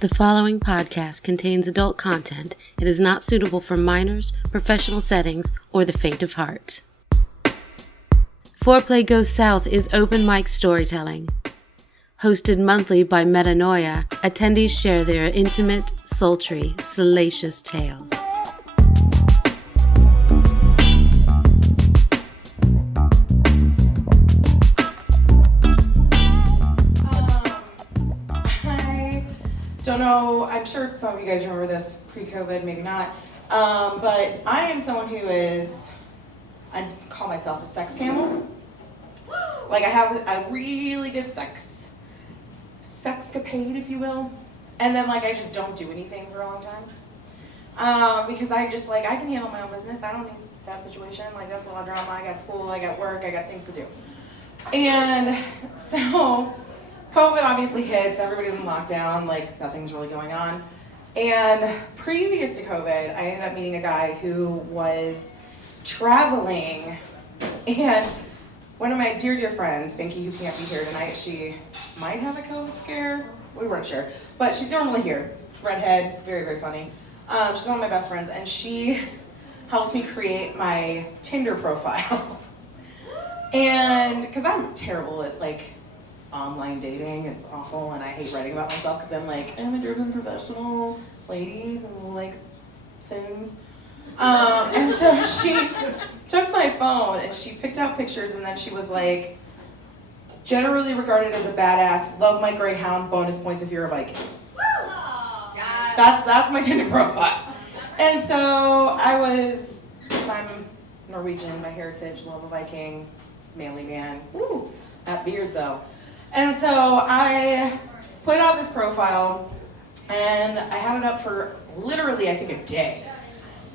The following podcast contains adult content. It is not suitable for minors, professional settings, or the faint of heart. FOREPLAY Goes South is open mic storytelling. Hosted monthly by Metanoia, attendees share their intimate, sultry, salacious tales. Don't know, I'm sure some of you guys remember this pre-COVID, maybe not, but I am someone who is, I call myself a sex camel. Like I have a really good sexcapade, if you will, and then like I just don't do anything for a long time, because I just like, I can handle my own business. I don't need that situation, like that's a lot of drama. I got school, I got work, I got things to do. And so COVID obviously hits, everybody's in lockdown, like nothing's really going on. And previous to COVID, I ended up meeting a guy who was traveling, and one of my dear friends, Binky, who can't be here tonight, she might have a COVID scare, we weren't sure, but she's normally here. Redhead, very funny. She's one of my best friends, and she helped me create my Tinder profile. And, because I'm terrible at like online dating, it's awful, and I hate writing about myself because I'm like, I'm a driven professional lady who likes things. And so she took my phone and she picked out pictures, and then she was like, generally regarded as a badass, love my Greyhound, bonus points if you're a Viking. That's my Tinder profile. And so I'm Norwegian by heritage, love a Viking, manly man. Woo, that beard though. And so I put out this profile, and I had it up for literally, I think, a day.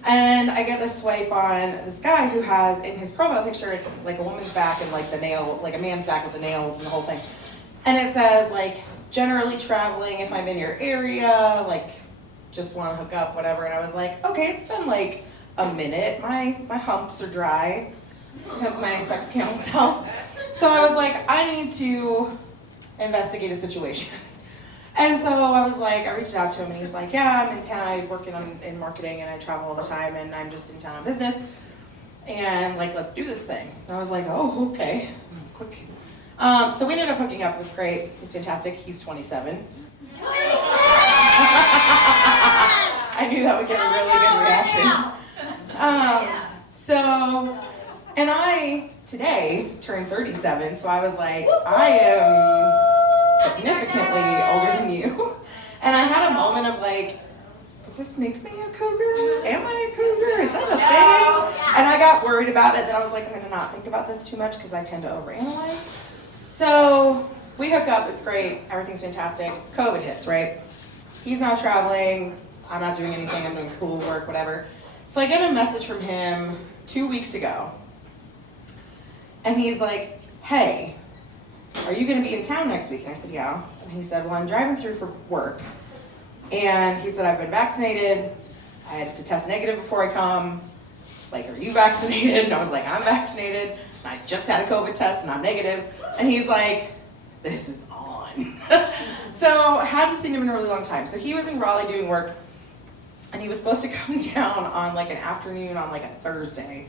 And I get a swipe on this guy who has, in his profile picture, it's like a woman's back and like the nail, like a man's back with the nails and the whole thing. And it says like, generally traveling if I'm in your area, like just want to hook up, whatever. And I was like, okay, it's been like a minute. My humps are dry because my sex camel self. So I was like, I need to investigate a situation. And so I was like, I reached out to him, and he's like, yeah, I'm in town, I work in marketing, and I travel all the time, and I'm just in town on business, and like, let's do this thing. And I was like, oh, okay, quick. So we ended up hooking up. It was great, He's fantastic. He's 27. I knew that would get a really good reaction. And I today turned 37, so I was like, I am significantly older than you. And I had a moment of like, does this make me a cougar? Am I a cougar? Is that a thing? And I got worried about it. Then I was like, I'm gonna not think about this too much because I tend to overanalyze. So we hook up, it's great, everything's fantastic. COVID hits, right? He's not traveling, I'm not doing anything, I'm doing school, work, whatever. So I get a message from him 2 weeks ago. And he's like, hey, are you gonna be in town next week? And I said, yeah. And he said, well, I'm driving through for work. And he said, I've been vaccinated. I have to test negative before I come. Like, are you vaccinated? And I was like, I'm vaccinated. I just had a COVID test and I'm negative. And he's like, this is on. So I hadn't seen him in a really long time. So he was in Raleigh doing work, and he was supposed to come down on like an afternoon on like a Thursday.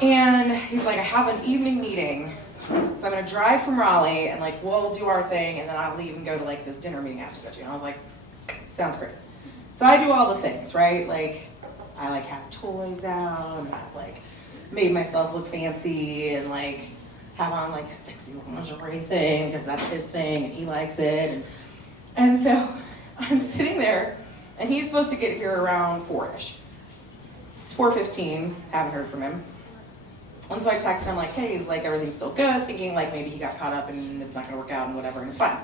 And he's like, I have an evening meeting, so I'm gonna drive from Raleigh and like we'll do our thing, and then I'll leave and go to like this dinner meeting I have to go to. And I was like, sounds great. So I do all the things, right? Like I like have toys out, and I've like made myself look fancy, and like have on like a sexy lingerie thing because that's his thing and he likes it. And so I'm sitting there, and he's supposed to get here around 4-ish. It's 4:15, haven't heard from him. And so I texted him like, hey, is like everything still good? Thinking like maybe he got caught up and it's not gonna work out and whatever, and it's fine.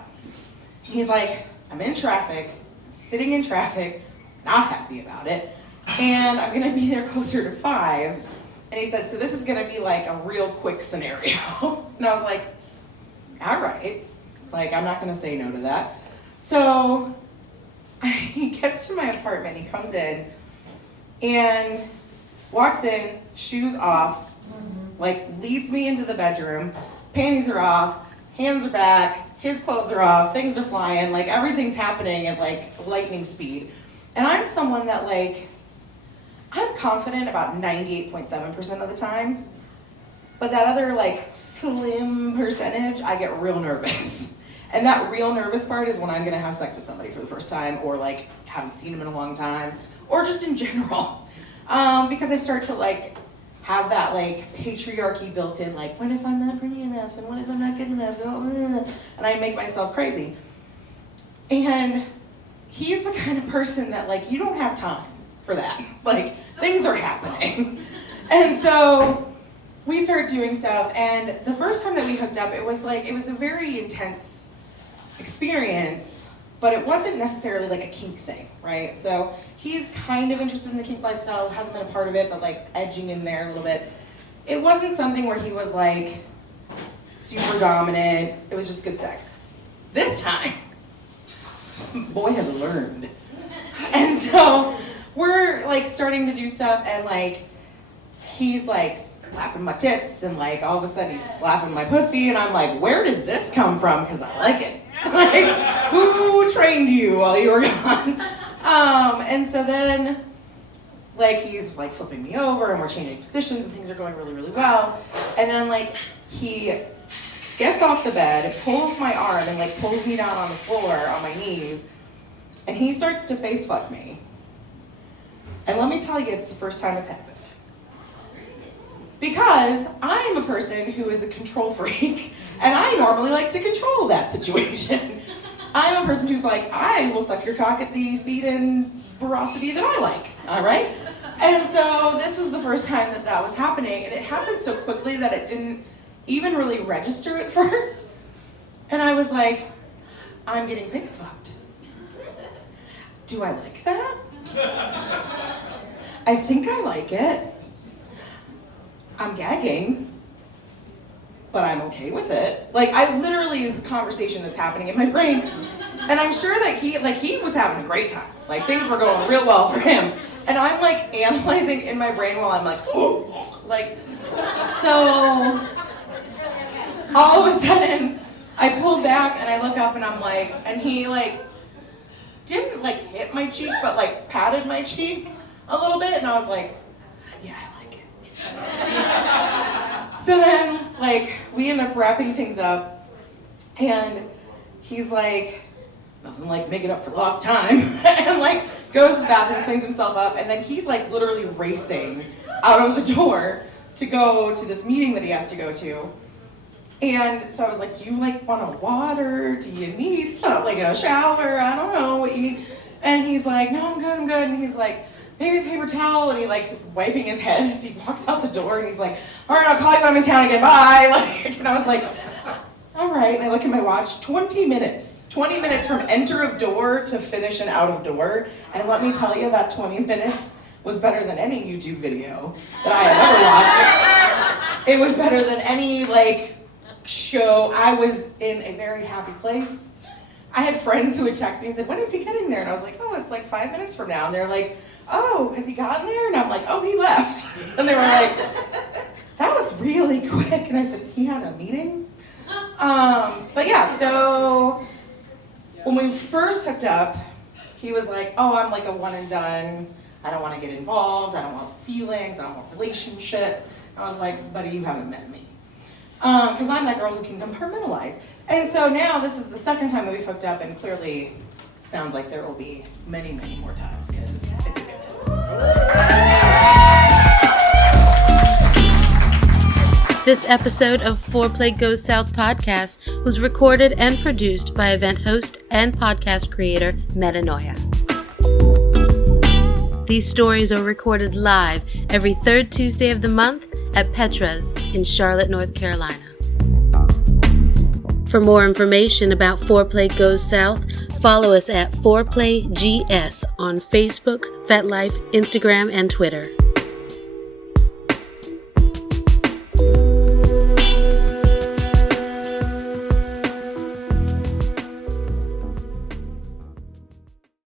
He's like, I'm in traffic, sitting in traffic, not happy about it, and I'm gonna be there closer to 5. And he said, so this is gonna be like a real quick scenario. And I was like, all right, like I'm not gonna say no to that. So he gets to my apartment, he comes in and walks in, shoes off, like leads me into the bedroom, panties are off, hands are back, his clothes are off, things are flying, like everything's happening at like lightning speed. And I'm someone that like, I'm confident about 98.7% of the time, but that other like slim percentage, I get real nervous. And that real nervous part is when I'm gonna have sex with somebody for the first time, or like haven't seen them in a long time, or just in general. Because I start to like have that like patriarchy built in, like what if I'm not pretty enough, and what if I'm not good enough, and I make myself crazy. And he's the kind of person that like, you don't have time for that. Like things are happening. And so we started doing stuff, and the first time that we hooked up, it was a very intense experience, but it wasn't necessarily like a kink thing, right? So he's kind of interested in the kink lifestyle, hasn't been a part of it, but like edging in there a little bit. It wasn't something where he was like super dominant, it was just good sex. This time, boy has learned. And so we're like starting to do stuff, and like he's like slapping my tits, and like all of a sudden he's slapping my pussy, and I'm like, where did this come from? Because I like it. Like, who trained you while you were gone? And so then like he's like flipping me over, and we're changing positions, and things are going really, really well. And then like he gets off the bed, pulls my arm, and like pulls me down on the floor on my knees, and he starts to face fuck me. And let me tell you, it's the first time it's happened. Because I am a person who is a control freak, and I normally like to control that situation. I'm a person who's like, I will suck your cock at the speed and ferocity that I like, all right? And so this was the first time that that was happening, and it happened so quickly that it didn't even really register at first. And I was like, I'm getting face fucked. Do I like that? I think I like it. I'm gagging, but I'm okay with it. Like, I literally, it's a conversation that's happening in my brain. And I'm sure that he was having a great time. Like, things were going real well for him. And I'm like analyzing in my brain while I'm like, oh, like, so all of a sudden I pull back and I look up, and I'm like, and he like didn't like hit my cheek, but like patted my cheek a little bit, and I was like, yeah, I like it. So then like we end up wrapping things up, and he's like, nothing like making up for lost time, and like goes to the bathroom, cleans himself up, and then he's like literally racing out of the door to go to this meeting that he has to go to. And so I was like, do you like want a water? Do you need something, like a shower? I don't know what you need. And he's like, no, I'm good. And he's like, maybe a paper towel. And he like is wiping his head as he walks out the door, and he's like, all right, I'll call you when I'm in town again, bye. Like, and I was like, all right. And I look at my watch, 20 minutes from enter of door to finish and out of door. And let me tell you, that 20 minutes was better than any YouTube video that I had ever watched. It was better than any like show. I was in a very happy place. I had friends who would text me and said, when is he getting there? And I was like, oh, it's like 5 minutes from now. And they're like, oh, has he gotten there? And I'm like, oh, he left. And they were like, that was really quick. And I said, he had a meeting? But yeah, so when we first hooked up, he was like, oh, I'm like a one and done. I don't want to get involved. I don't want feelings. I don't want relationships. I was like, buddy, you haven't met me. Because I'm that girl who can compartmentalize. And so now this is the second time that we've hooked up, and clearly sounds like there will be many, many more times, because it's a good time. This episode of FOREPLAY Goes South podcast was recorded and produced by event host and podcast creator Metanoia. These stories are recorded live every third Tuesday of the month at Petra's in Charlotte, North Carolina. For more information about FOREPLAY Goes South, follow us at FOREPLAY GS on Facebook, FetLife, Instagram, and Twitter.